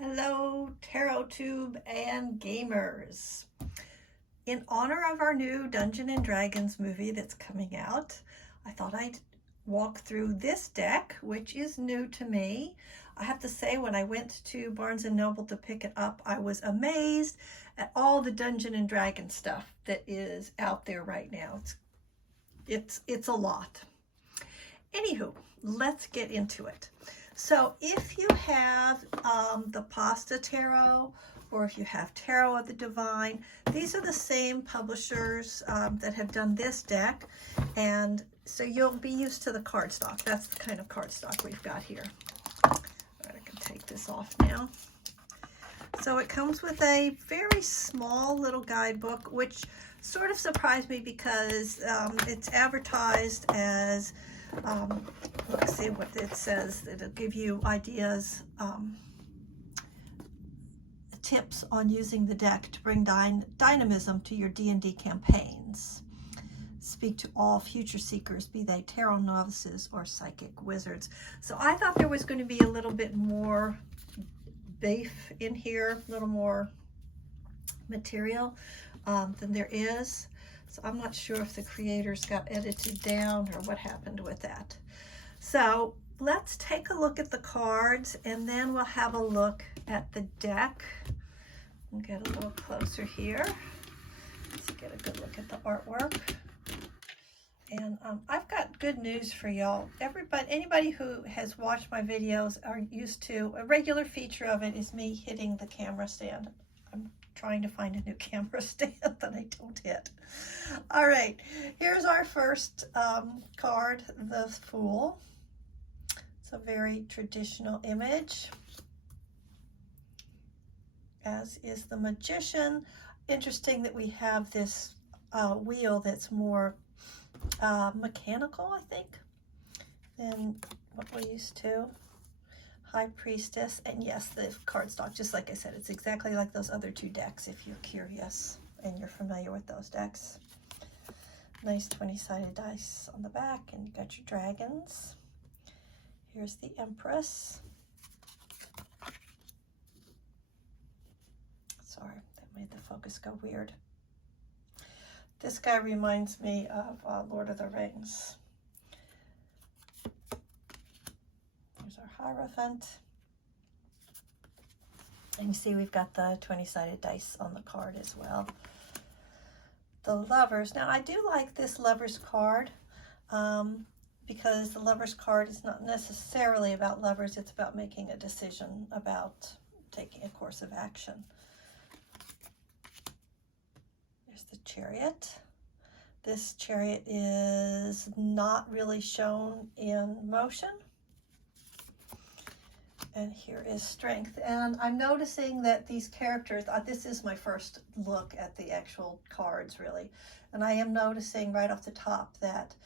Hello, Tarot Tube and gamers. In honor of our new Dungeons and Dragons movie that's coming out, I thought I'd walk through this deck, which is new to me. I have to say, when I went to Barnes & Noble to pick it up, I was amazed at all the Dungeons and Dragons stuff that is out there right now. It's a lot. Anywho, let's get into it. So if you have the Pasta Tarot, or if you have Tarot of the Divine, these are the same publishers that have done this deck, and so you'll be used to the cardstock. That's the kind of cardstock we've got here. All right, I can take this off now. So it comes with a very small little guidebook, which sort of surprised me because it's advertised as let's see what it says. It'll give you ideas, tips on using the deck to bring dynamism to your D&D campaigns. Speak to all future seekers, be they tarot novices or psychic wizards. So I thought there was going to be a little bit more beef in here, a little more material than there is. So I'm not sure if the creators got edited down or what happened with that. So let's take a look at the cards, and then we'll have a look at the deck. We'll get a little closer here to get a good look at the artwork. And I've got good news for y'all. Anybody who has watched my videos are used to, a regular feature of it is me hitting the camera stand. I'm trying to find a new camera stand that I don't hit. All right, here's our first card, the Fool. It's a very traditional image, as is the Magician. Interesting that we have this wheel that's more mechanical, I think, than what we're used to. High Priestess, and yes, the cardstock, just like I said, it's exactly like those other two decks if you're curious and you're familiar with those decks. Nice 20-sided dice on the back, and you got your dragons. Here's the Empress. Sorry, that made the focus go weird. This guy reminds me of Lord of the Rings. There's our Hierophant. And you see we've got the 20-sided dice on the card as well. The Lovers. Now I do like this Lovers card because the Lovers card is not necessarily about lovers. It's about making a decision, about taking a course of action. There's the Chariot. This Chariot is not really shown in motion. And here is Strength. And I'm noticing that these characters, this is my first look at the actual cards, really. And I am noticing right off the top that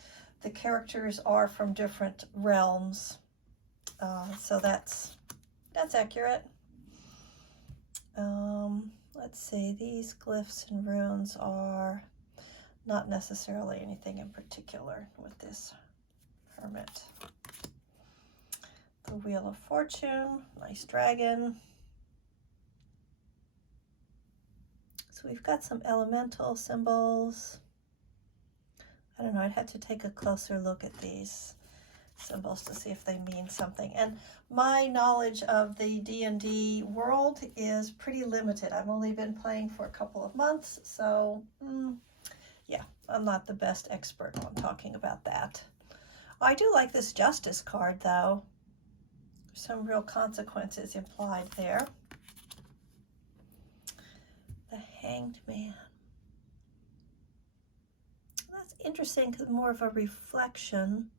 the characters are from different realms. So that's accurate. Let's see, these glyphs and runes are not necessarily anything in particular with this Hermit. The Wheel of Fortune, nice dragon. So we've got some elemental symbols. I don't know, I'd have to take a closer look at these symbols to see if they mean something. And my knowledge of the D&D world is pretty limited. I've only been playing for a couple of months, so yeah, I'm not the best expert on talking about that. I do like this Justice card, though. Some real consequences implied there. The Hanged Man. That's interesting because more of a reflection.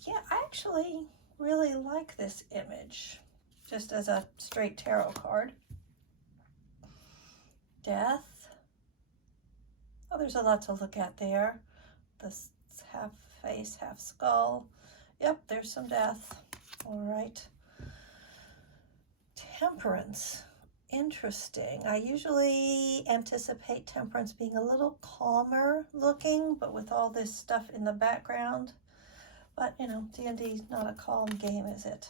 Yeah, I actually really like this image, just as a straight tarot card. Death. Oh, there's a lot to look at there. This half face, half skull. Yep, there's some death. All right. Temperance. Interesting. I usually anticipate Temperance being a little calmer looking, but with all this stuff in the background. But, you know, D&D is not a calm game, is it?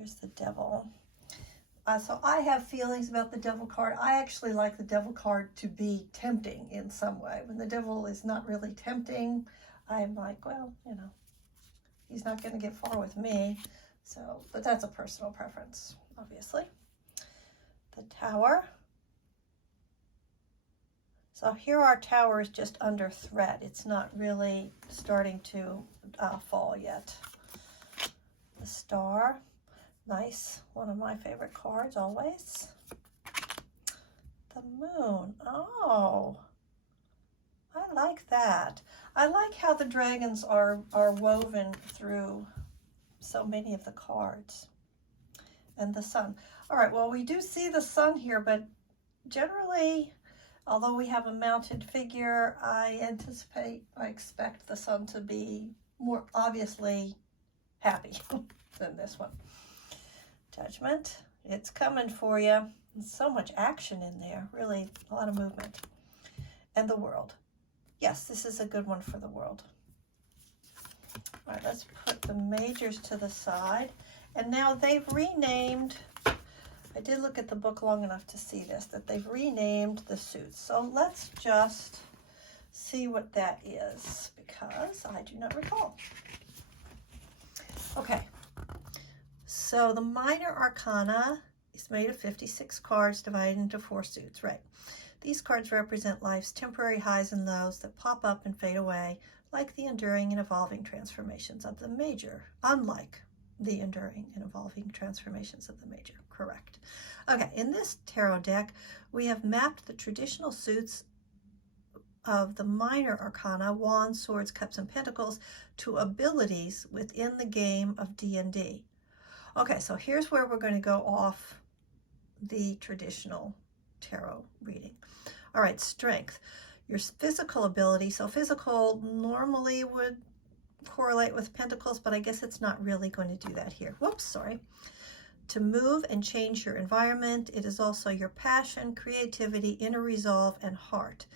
There's the devil. So I have feelings about the devil card. I actually like the devil card to be tempting in some way. When the devil is not really tempting, I'm like, well, you know, he's not going to get far with me. So, but that's a personal preference, obviously. The Tower. So here our tower is just under threat. It's not really starting to fall yet. The Star. Nice. One of my favorite cards always. The Moon. Oh, I like that. I like how the dragons are woven through so many of the cards. And the Sun. All right, well, we do see the Sun here, but generally, although we have a mounted figure, I expect the Sun to be more obviously happy than this one. Judgment. It's coming for you. There's so much action in there. Really, a lot of movement. And the World. Yes, this is a good one for the World. All right, let's put the majors to the side. And now they've renamed, I did look at the book long enough to see this, that they've renamed the suits. So let's just see what that is, because I do not recall. Okay, so the Minor Arcana is made of 56 cards divided into 4 suits, right? These cards represent life's temporary highs and lows that pop up and fade away, like the enduring and evolving transformations of the major, unlike the enduring and evolving transformations of the major. Correct. Okay, in this tarot deck, we have mapped the traditional suits of the Minor Arcana, Wands, Swords, Cups, and Pentacles, to abilities within the game of D&D. Okay, so here's where we're going to go off the traditional tarot reading. All right, Strength. Your physical ability. So physical normally would correlate with Pentacles, but I guess it's not really going to do that here. Whoops, sorry. To move and change your environment. It is also your passion, creativity, inner resolve, and heart.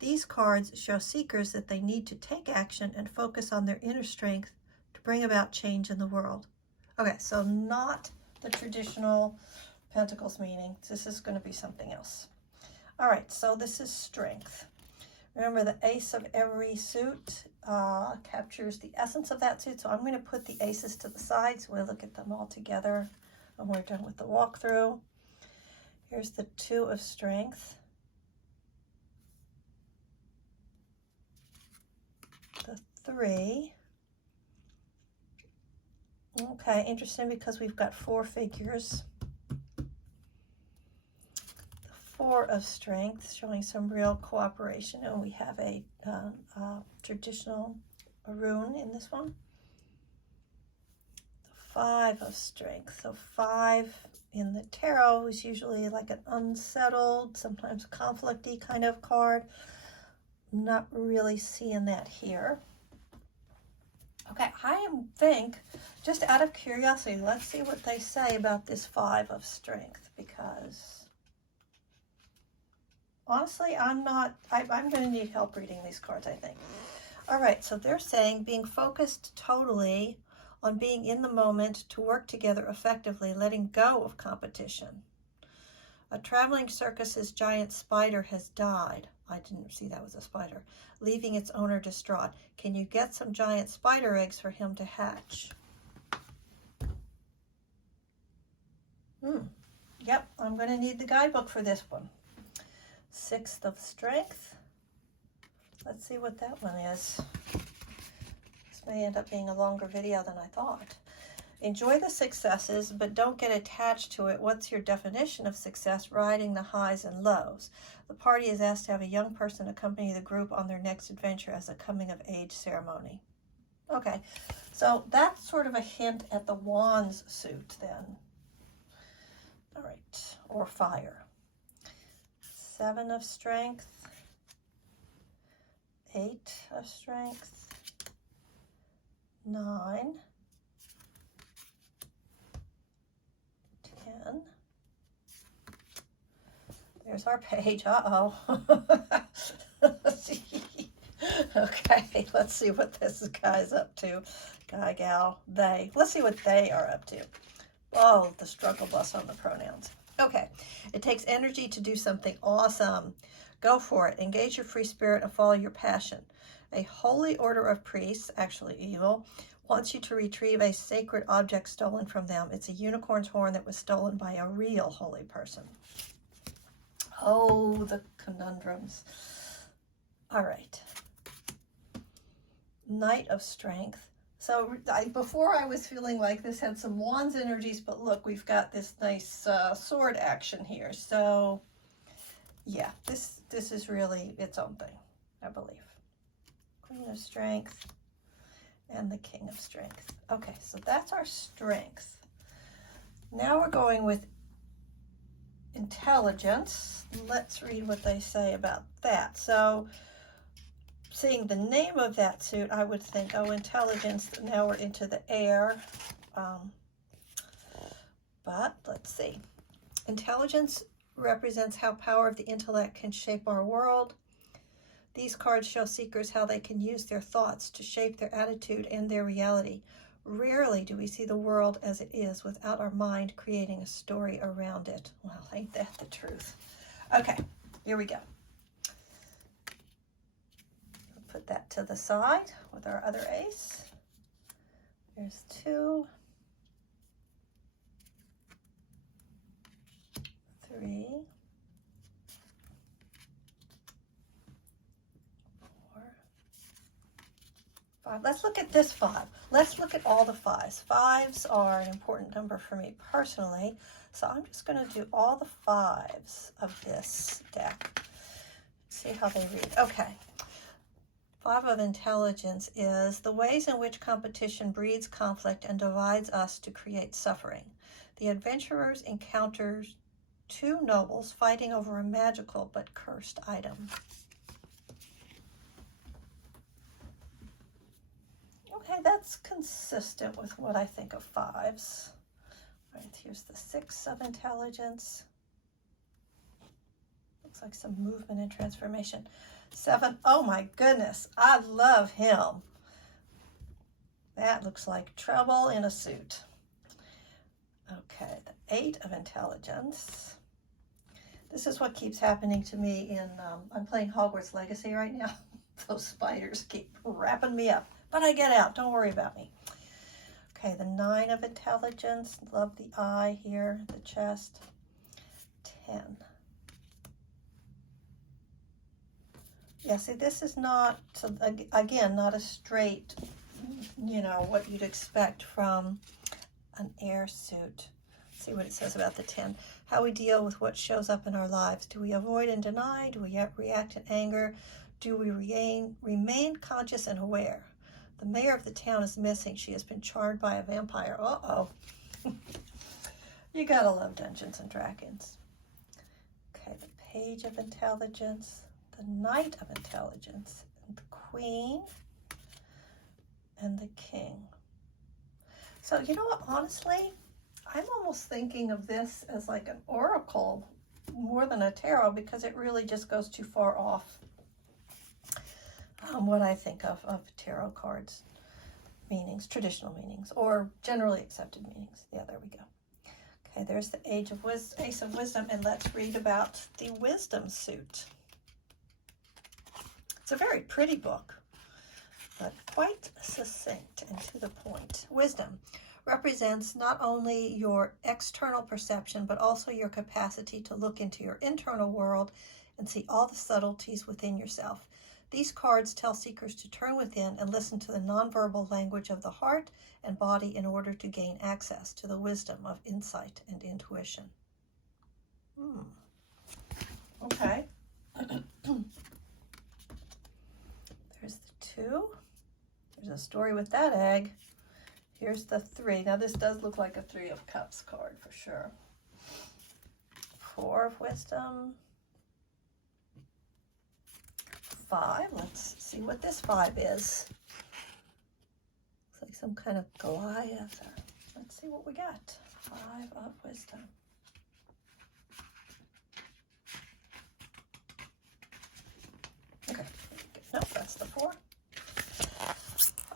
These cards show seekers that they need to take action and focus on their inner strength to bring about change in the world. Okay, so not the traditional Pentacles meaning. This is going to be something else. All right, so this is Strength. Remember, the ace of every suit captures the essence of that suit. So I'm going to put the aces to the side so we'll look at them all together when we're done with the walkthrough. Here's the 2 of Strength. The 3. Okay, interesting because we've got 4 figures. The 4 of Strength, showing some real cooperation, and we have a traditional rune in this one. The 5 of Strength, so 5 in the tarot is usually like an unsettled, sometimes conflicty kind of card. Not really seeing that here. Okay, I think, just out of curiosity, let's see what they say about this 5 of Strength, because honestly, I'm going to need help reading these cards, I think. All right, so they're saying being focused totally on being in the moment to work together effectively, letting go of competition. A traveling circus's giant spider has died. I didn't see that was a spider. Leaving its owner distraught. Can you get some giant spider eggs for him to hatch? Yep, I'm going to need the guidebook for this one. 6 of Strength. Let's see what that one is. This may end up being a longer video than I thought. Enjoy the successes, but don't get attached to it. What's your definition of success? Riding the highs and lows. The party is asked to have a young person accompany the group on their next adventure as a coming-of-age ceremony. Okay, so that's sort of a hint at the Wands suit then. All right, or Fire. 7 of Strength. 8 of Strength. 9. 10. There's our page. Uh-oh. Okay, let's see what this guy's up to. Guy, gal, they. Let's see what they are up to. Oh, the struggle bus on the pronouns. Okay, it takes energy to do something awesome. Go for it. Engage your free spirit and follow your passion. A holy order of priests, actually evil, wants you to retrieve a sacred object stolen from them. It's a unicorn's horn that was stolen by a real holy person. Oh, the conundrums. All right. Knight of Strength. So before I was feeling like this had some wands energies, but look, we've got this nice sword action here. So yeah, this is really its own thing, I believe. Queen of Strength and the King of Strength. Okay, so that's our strength. Now we're going with intelligence. Let's read what they say about that. So seeing the name of that suit, I would think, oh, intelligence, now we're into the air. But let's see. Intelligence represents how power of the intellect can shape our world. These cards show seekers how they can use their thoughts to shape their attitude and their reality. Rarely do we see the world as it is without our mind creating a story around it. Well, ain't that the truth? Okay, here we go. Put that to the side with our other ace. There's 2, 3, 4, 5. Let's look at this 5. Let's look at all the 5s. 5s are an important number for me personally, so I'm just going to do all the 5s of this deck. See how they read. Okay. 5 of intelligence is the ways in which competition breeds conflict and divides us to create suffering. The adventurers encounter 2 nobles fighting over a magical but cursed item. Okay, that's consistent with what I think of 5s. All right, here's the 6 of intelligence. Looks like some movement and transformation. 7, oh my goodness, I love him. That looks like trouble in a suit. Okay, the 8 of intelligence. This is what keeps happening to me in, I'm playing Hogwarts Legacy right now. Those spiders keep wrapping me up, but I get out, don't worry about me. Okay, the 9 of intelligence, love the eye here, the chest. 10. Yeah, see, this is not, again, not a straight, you know, what you'd expect from an air suit. Let's see what it says about the 10. How we deal with what shows up in our lives. Do we avoid and deny? Do we react in anger? Do we remain conscious and aware? The mayor of the town is missing. She has been charmed by a vampire. Uh-oh. You gotta love Dungeons and Dragons. Okay, the Page of Intelligence. The Knight of Intelligence, and the Queen, and the King. So, you know what, honestly, I'm almost thinking of this as like an oracle more than a tarot, because it really just goes too far off what I think of tarot cards meanings, traditional meanings, or generally accepted meanings. Yeah, there we go. Okay, there's the Ace of Wisdom, and let's read about the Wisdom suit. It's a very pretty book, but quite succinct and to the point. Wisdom represents not only your external perception, but also your capacity to look into your internal world and see all the subtleties within yourself. These cards tell seekers to turn within and listen to the nonverbal language of the heart and body in order to gain access to the wisdom of insight and intuition. Okay. There's the 2. There's a story with that egg. Here's the 3. Now this does look like a 3 of Cups card for sure. 4 of Wisdom. 5. Let's see what this 5 is. Looks like some kind of Goliath. Let's see what we got. 5 of Wisdom. Okay. Nope, that's the 4.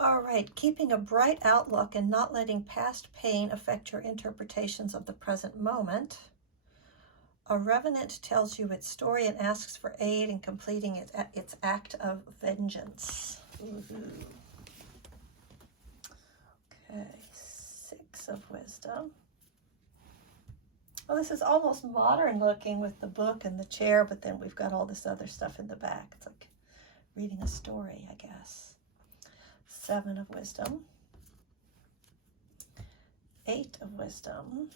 All right, keeping a bright outlook and not letting past pain affect your interpretations of the present moment. A revenant tells you its story and asks for aid in completing its act of vengeance. Ooh. Okay, 6 of wisdom. Well, this is almost modern looking with the book and the chair, but then we've got all this other stuff in the back. It's like reading a story, I guess. 7 of wisdom. 8 of wisdom.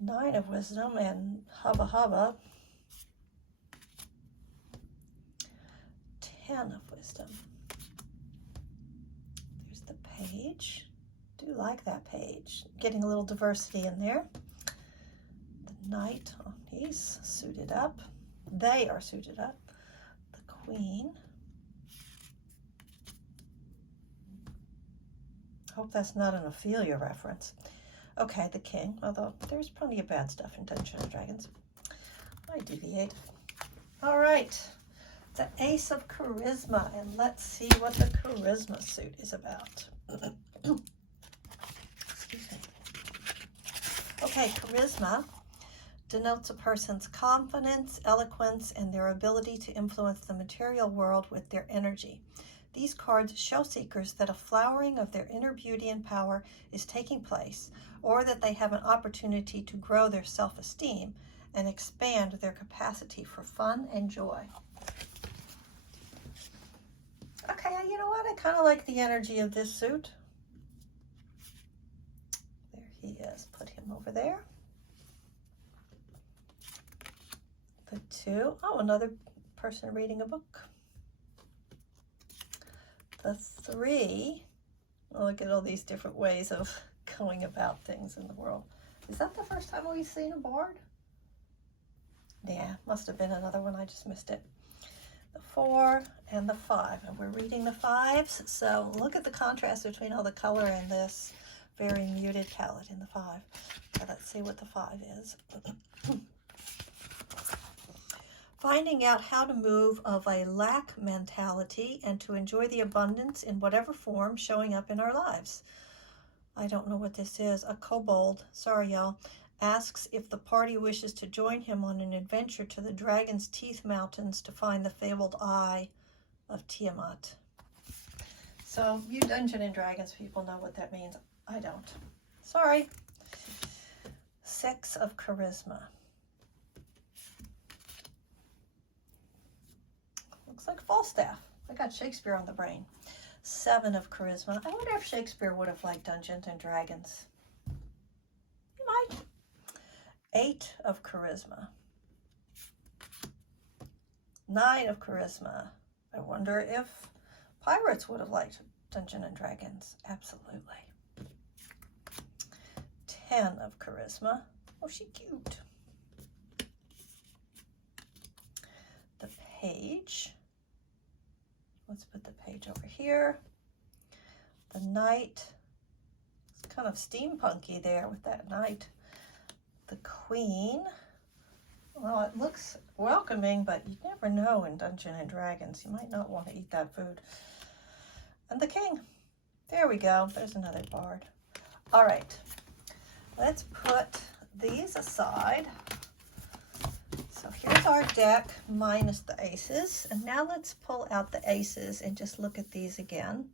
9 of wisdom and hubba hubba. 10 of wisdom. There's the page. Do like that page. Getting a little diversity in there. The knight, oh, he's suited up. They are suited up. The queen. Hope that's not an Ophelia reference. Okay, the king, although there's plenty of bad stuff in Dungeons and Dragons. I deviate. All right, the Ace of Charisma, and let's see what the charisma suit is about. Excuse me. Okay, charisma denotes a person's confidence, eloquence, and their ability to influence the material world with their energy. These cards show seekers that a flowering of their inner beauty and power is taking place, or that they have an opportunity to grow their self-esteem and expand their capacity for fun and joy. Okay, you know what? I kind of like the energy of this suit. There he is. Put him over there. The 2. Oh, another person reading a book. The 3. Look at all these different ways of going about things in the world. Is that the first time we've seen a bard? Yeah, must have been another one. I just missed it. The 4 and the 5. And we're reading the 5s. So look at the contrast between all the color and this very muted palette in the 5. So let's see what the 5 is. Finding out how to move of a lack mentality and to enjoy the abundance in whatever form showing up in our lives. I don't know what this is. A kobold, sorry y'all, asks if the party wishes to join him on an adventure to the Dragon's Teeth Mountains to find the fabled eye of Tiamat. So you Dungeons and Dragons people know what that means. I don't. Sorry. 6 of charisma. Looks like Falstaff. I got Shakespeare on the brain. 7 of charisma. I wonder if Shakespeare would have liked Dungeons and Dragons. He might. 8 of charisma. 9 of charisma. I wonder if pirates would have liked Dungeons and Dragons. Absolutely. 10 of charisma. Oh, she's cute. The page. Let's put the page over here. The knight. It's kind of steampunky there with that knight. The queen. Well, it looks welcoming, but you never know in Dungeons and Dragons. You might not want to eat that food. And the king. There we go. There's another bard. All right. Let's put these aside. So here's our deck minus the aces. And now let's pull out the aces and just look at these again.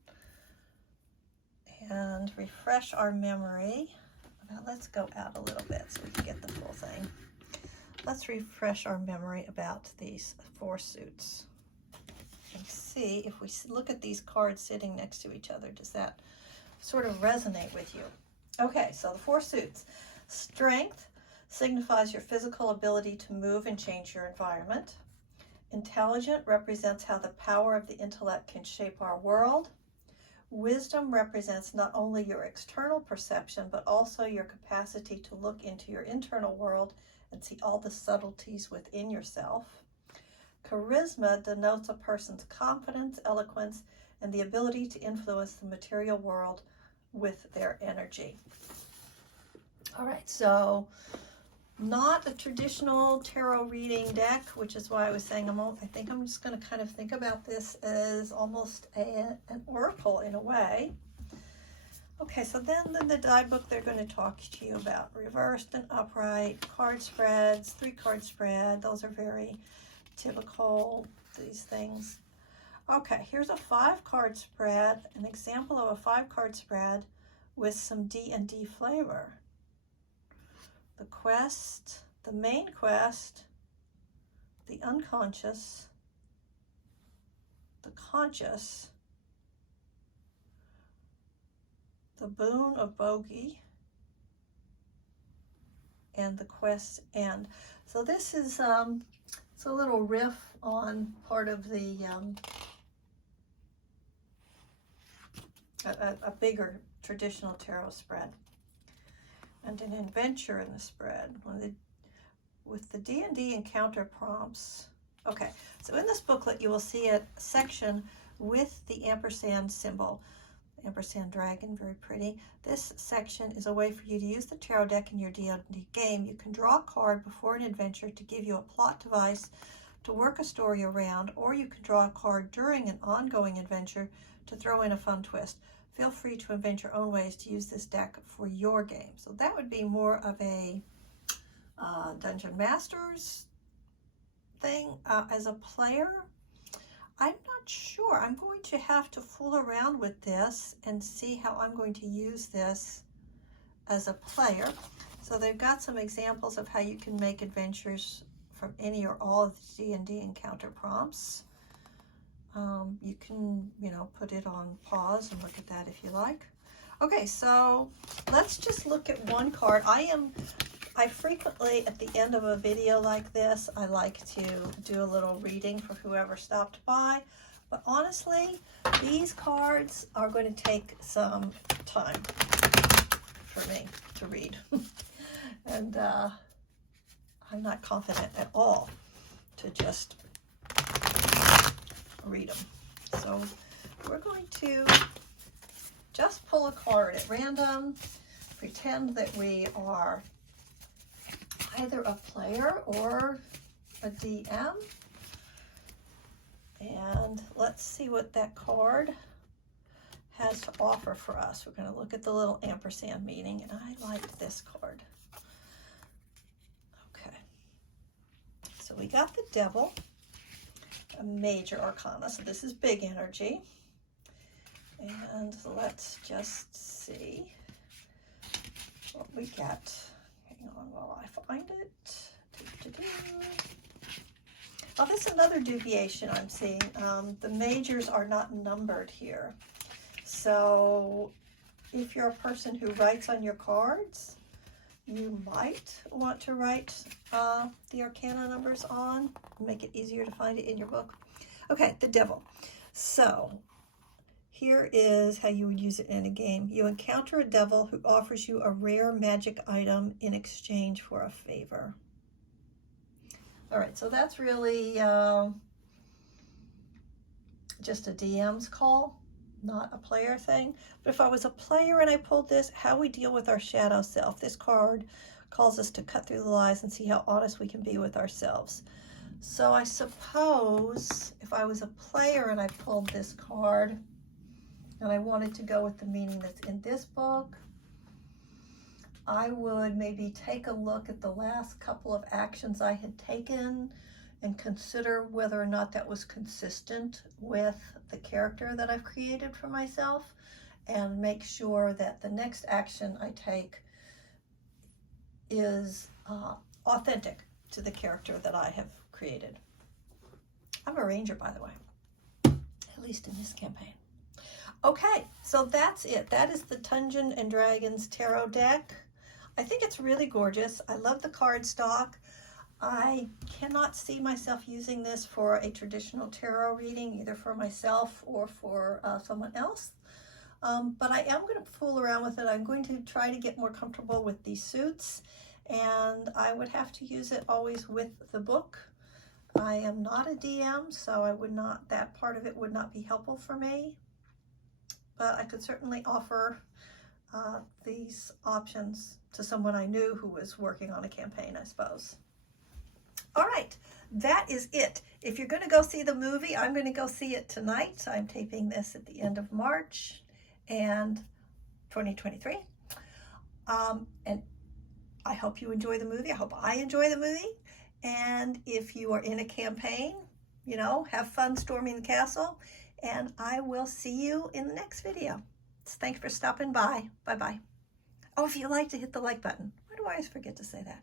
And refresh our memory. Now let's go out a little bit so we can get the full thing. Let's refresh our memory about these 4 suits. And see if we look at these cards sitting next to each other, does that sort of resonate with you? Okay, so the 4 suits. Strength signifies your physical ability to move and change your environment. Intelligent represents how the power of the intellect can shape our world. Wisdom represents not only your external perception, but also your capacity to look into your internal world and see all the subtleties within yourself. Charisma denotes a person's confidence, eloquence, and the ability to influence the material world with their energy. All right, so not a traditional tarot reading deck, which is why I was saying I think I'm just going to kind of think about this as almost an oracle in a way. Okay, so then in the die book, they're going to talk to you about reversed and upright, card spreads, 3-card spread. Those are very typical, these things. Okay, here's a 5-card spread, an example of a 5-card spread with some D&D flavor. The quest, the main quest, the unconscious, the conscious, the boon of bogey, and the quest end. So this is it's a little riff on part of the a bigger traditional tarot spread, and an adventure in the spread with the D&D encounter prompts. Okay, so in this booklet you will see a section with the ampersand symbol, ampersand dragon, very pretty. This section is a way for you to use the tarot deck in your D&D game. You can draw a card before an adventure to give you a plot device to work a story around, or you can draw a card during an ongoing adventure to throw in a fun twist. Feel free to invent your own ways to use this deck for your game. So that would be more of a Dungeon Masters thing. As a player, I'm not sure. I'm going to have to fool around with this and see how I'm going to use this as a player. So they've got some examples of how you can make adventures from any or all of the D&D encounter prompts. You can, put it on pause and look at that if you like. Okay, so let's just look at one card. I frequently, at the end of a video like this, I like to do a little reading for whoever stopped by. But honestly, these cards are going to take some time for me to read. And I'm not confident at all to just read them. So we're going to just pull a card at random, pretend that we are either a player or a DM, and let's see what that card has to offer for us. We're going to look at the little ampersand meaning, and I like this card. Okay, so we got the Devil, a major arcana, so this is big energy. And let's just see what we get. Hang on while I find it. Oh, this is another deviation I'm seeing. The majors are not numbered here. So if you're a person who writes on your cards, you might want to write the arcana numbers on, make it easier to find it in your book. Okay, the Devil. So here is how you would use it in a game. You encounter a devil who offers you a rare magic item in exchange for a favor. All right, so that's really just a DM's call, not a player thing. But if I was a player and I pulled this, how we deal with our shadow self. This card calls us to cut through the lies and see how honest we can be with ourselves. So I suppose if I was a player and I pulled this card and I wanted to go with the meaning that's in this book, I would maybe take a look at the last couple of actions I had taken and consider whether or not that was consistent with the character that I've created for myself, and make sure that the next action I take is authentic to the character that I have created. I'm a ranger, by the way, at least in this campaign. Okay, so that's it. That is the Dungeons and Dragons tarot deck. I think it's really gorgeous. I love the cardstock. I cannot see myself using this for a traditional tarot reading, either for myself or for someone else. But I am going to fool around with it. I'm going to try to get more comfortable with these suits, and I would have to use it always with the book. I am not a DM, so I would not, that part of it would not be helpful for me. But I could certainly offer these options to someone I knew who was working on a campaign, I suppose. All right, that is it. If you're going to go see the movie, I'm going to go see it tonight. I'm taping this at the end of March and 2023. And I hope you enjoy the movie. I hope I enjoy the movie. And if you are in a campaign, you know, have fun storming the castle. And I will see you in the next video. Thanks for stopping by. Bye-bye. Oh, if you like to hit the like button. Why do I always forget to say that?